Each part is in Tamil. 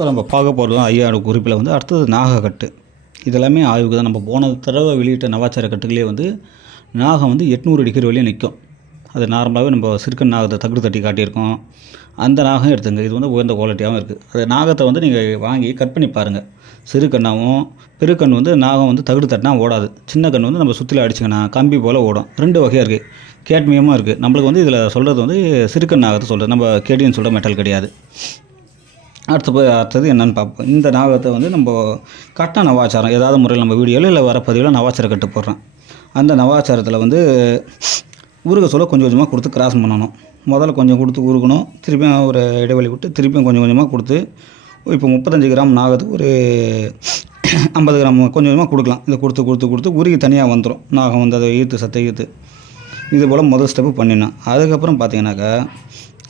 இப்போ நம்ம பார்க்க போகிறது தான் ஐயாவோட குறிப்பில் வந்து அடுத்தது நாகக்கட்டு. இதெல்லாமே ஆய்வுக்கு தான். நம்ம போன தடவை வெளியிட்ட நவாச்சார கட்டுகளே வந்து நாகம் வந்து 800 டிகிரி வரையும் நிற்கும். அது நார்மலாகவே நம்ம சிறுக்கன் நாகத்தை தகுடு தட்டி காட்டியிருக்கோம். அந்த நாகம் எடுத்துங்க. இது வந்து உயர்ந்த குவாலிட்டியாகவும் இருக்குது. அது நாகத்தை வந்து நீங்கள் வாங்கி கட் பண்ணி பாருங்கள். சிறு கண்ணாகவும் பெருக்கண் வந்து நாகம் வந்து தகுடு தட்டினா ஓடாது. சின்ன கண் வந்து நம்ம சுற்றில அடிச்சிங்கன்னா கம்பி போல் ஓடும். 2 வகையாக இருக்குது. கேட்மியமாக இருக்குது. நம்மளுக்கு வந்து இதில் சொல்கிறது வந்து சிறுக்கண் நாகத்தை சொல்கிறது. நம்ம கேடின்னு சொல்கிற மெட்டல் கிடையாது. அடுத்தது என்னென்னு பார்ப்போம். இந்த நாகத்தை வந்து நம்ம கட்ட நவாச்சாரம் ஏதாவது முறையில் நம்ம வீடியோவில் இல்லை வர பதிவில் நவாச்சார கட்டு போடுறேன். அந்த நவாச்சாரத்தில் வந்து உருக சொல்ல கொஞ்சம் கொஞ்சமாக கொடுத்து கிராஸ் பண்ணணும். முதல்ல கொஞ்சம் கொடுத்து உருகணும். திருப்பியும் ஒரு இடைவெளி விட்டு திருப்பியும் கொஞ்சம் கொஞ்சமாக கொடுத்து, இப்போ 35 கிராம் நாகத்துக்கு ஒரு 50 கிராம் கொஞ்சம் கொஞ்சமாக கொடுக்கலாம். இதை கொடுத்து உருகி தனியாக வந்துடும். நாகம் வந்து அதை சத்தை ஈர்த்து இது போல் முதல் ஸ்டெப்பு பண்ணிடணும். அதுக்கப்புறம் பார்த்தீங்கன்னாக்கா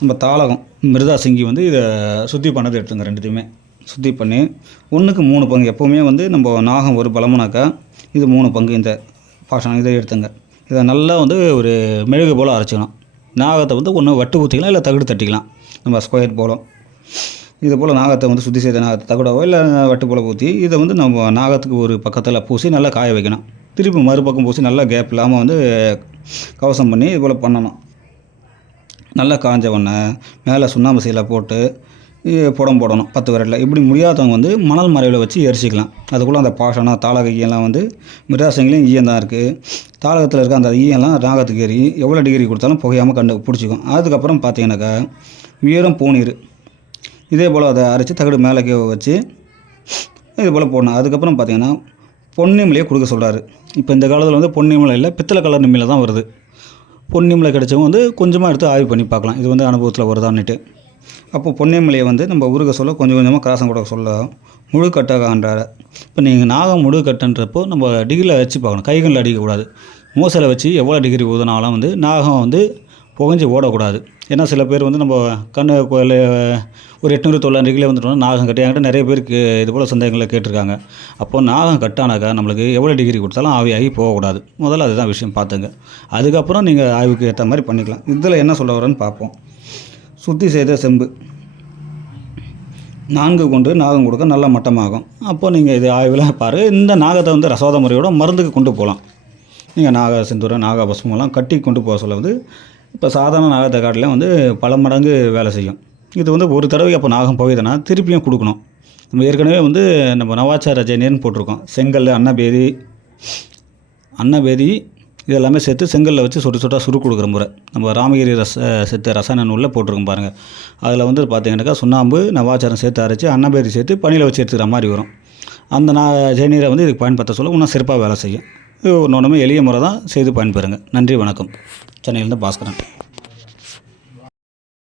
நம்ம தாளகம் மிருதாசிங்கி வந்து இதை சுத்தி பண்ணது எடுத்துங்க. 2த்தையுமே சுத்தி பண்ணி 1க்கு 3 பங்கு. எப்போவுமே வந்து நம்ம நாகம் ஒரு பலமுனாக்கா இது 3 பங்கு. இந்த பாஷம் இதை எடுத்துங்க. இதை நல்லா வந்து ஒரு மெழுகு போல் அரைச்சிக்கணும். நாகத்தை வந்து ஒன்று வட்டு ஊற்றிக்கலாம், இல்லை தகுடு தட்டிக்கலாம். நம்ம ஸ்கொயர் போலும் இது போல் நாகத்தை வந்து சுற்றி செய்த நாகத்தை தகுடவோ இல்லை வட்டு போல் ஊற்றி இதை வந்து நம்ம நாகத்துக்கு ஒரு பக்கத்தில் பூசி நல்லா காய வைக்கணும். திருப்பி மறுபக்கம் பூசி நல்லா கேப் இல்லாமல் வந்து கவசம் பண்ணி இது போல் பண்ணணும். நல்லா காஞ்ச உடனே மேலே சுண்ணாம்பு சீலை போட்டு புடம் போடணும் 10 விரலில். இப்படி முடியாதவங்க வந்து மணல் மறைவில் வச்சு எரிச்சிக்கலாம். அதுக்குள்ளே அந்த பாஷனம் தாளக ஈயெல்லாம் வந்து மிருதாசங்கிலையும் ஈயம் தான் இருக்குது. தாளகத்தில் இருக்க அந்த ஈயெல்லாம் நாகத்துக்கு ஏறி எவ்வளோ டிகிரி கொடுத்தாலும் புகையாமல் பிடிச்சிக்கும். அதுக்கப்புறம் பார்த்தீங்கன்னாக்கா வீரம் பூநீர் இதே போல் அதை அரைச்சி தகடு மேலே வச்சு இது போல் போடணும். அதுக்கப்புறம் பார்த்தீங்கன்னா பொன்னிமலையை கொடுக்க சொல்கிறாரு. இப்போ இந்த காலத்தில் வந்து பொன்னிமலை இல்லை, பித்தளை கலர் நிமிலை தான் வருது. பொன்னிமலை கிடைச்சவங்க வந்து கொஞ்சமாக எடுத்து ஆய்வு பண்ணி பார்க்கலாம். இது வந்து அனுபவத்தில் வருதான்னுட்டு. அப்போ பொன்னிமலையை வந்து நம்ம உருக சொல்ல கொஞ்சம் கொஞ்சமாக கிராசம் கொடுக்க சொல்ல முழு கட்டாகன்றார். இப்போ நீங்கள் நாகம் முழு கட்டுன்றப்போ நம்ம டிகிரியில் வச்சு பார்க்கணும். கைகளில் அடிக்கக்கூடாது. மூசலை வச்சு எவ்வளோ டிகிரி ஊதினாலும் வந்து நாகம் வந்து புகஞ்சு ஓடக்கூடாது. ஏன்னா சில பேர் வந்து நம்ம கண்ணு ஒரு 800-900 டிகிரியில் வந்துட்டோம்னா நாகம் கட்டி என்கிட்ட நிறைய பேருக்கு இது போல் சந்தேகங்களை கேட்டிருக்காங்க. அப்போது நாகம் கட்டானாக்கா நம்மளுக்கு எவ்வளோ டிகிரி கொடுத்தாலும் ஆவியாகி போகக்கூடாது. முதல்ல அதுதான் விஷயம் பார்த்துங்க. அதுக்கப்புறம் நீங்கள் ஆய்வுக்கு ஏற்ற மாதிரி பண்ணிக்கலாம். இதில் என்ன சொல்ல வரேன்னு பார்ப்போம். சுத்தி செய்த செம்பு 4 கொண்டு நாகம் கொடுக்க நல்ல மட்டமாகும். அப்போது நீங்கள் இது ஆய்வில் பாருங்கள். இந்த நாகத்தை வந்து ரசோத முறையோட மருந்துக்கு கொண்டு போகலாம். நீங்கள் நாக சிந்தூரம் நாக பஸ்மெல்லாம் கட்டி கொண்டு போக சொல்ல வந்து இப்போ சாதாரண நாகத்தை காட்டிலும் வந்து பல மடங்கு வேலை செய்யும். இது வந்து ஒரு தடவை அப்போ நாகம் போகுதுன்னா திருப்பியும் கொடுக்கணும். நம்ம ஏற்கனவே வந்து நம்ம நவாச்சார ஜெயநீர்னு போட்டிருக்கோம். செங்கல் அன்னபேதி இதெல்லாமே சேர்த்து செங்கலில் வச்சு சொட்டாக சுரு கொடுக்குற முறை நம்ம ராமகிரி சேர்த்து ரசாயன நூலில் போட்டிருக்கோம் பாருங்கள். அதில் வந்து பார்த்தீங்கன்னாக்கா சுண்ணாம்பு நவாச்சாரம் சேர்த்து அரைச்சி அன்னபேதி சேர்த்து பனியில் வச்சு எடுத்துக்கிற மாதிரி வரும். அந்த ஜெயநீரை வந்து இதுக்கு பயன்படுத்த சொல்ல இன்னும் சிறப்பாக வேலை செய்யும். இது ஒன்றுமே எளிய முறை தான், செய்து பயன்பெறுங்க. நன்றி, வணக்கம். சென்னையிலேருந்து பாஸ்கரன்.